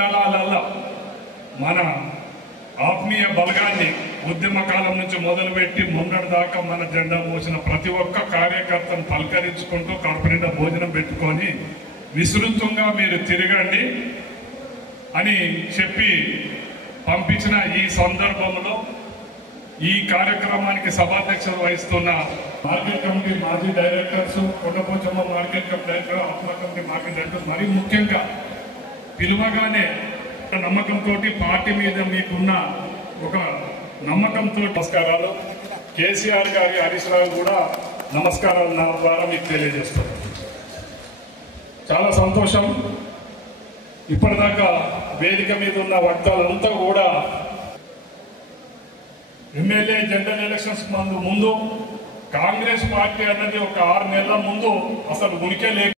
మండలాలలో మన ఆత్మీయ బలగాన్ని ఉద్యమ కాలం నుంచి మొదలుపెట్టి మొన్నటి దాకా మన జెండా మోసిన ప్రతి ఒక్క కార్యకర్తను పలకరించుకుంటూ కడుపు నిండా భోజనం పెట్టుకొని విస్తృతంగా మీరు తిరగండి అని చెప్పి పంపించిన ఈ సందర్భంలో ఈ కార్యక్రమానికి సభాధ్యక్షత వహిస్తున్న మార్కెట్ కమిటీ మాజీ directors, Kondapochamma market committee director, ఆత్మ కమిటీ మార్కెట్ డైరెక్టర్, మరీ ముఖ్యంగా పిలువగానే నమ్మకంతో పార్టీ మీద మీకున్న ఒక నమ్మకంతో నమస్కారాలు. కేసీఆర్ గారి హరీష్ రావు కూడా నమస్కారాలు నా ద్వారా మీకు తెలియజేస్తున్నారు. చాలా సంతోషం. ఇప్పటిదాకా వేదిక మీద ఉన్న వక్తలంతా కూడా ఎమ్మెల్యే జనరల్ ఎలక్షన్స్ ముందు కాంగ్రెస్ పార్టీ అన్నది ఒక 6 నెలల ముందు అసలు ఉనికే లేక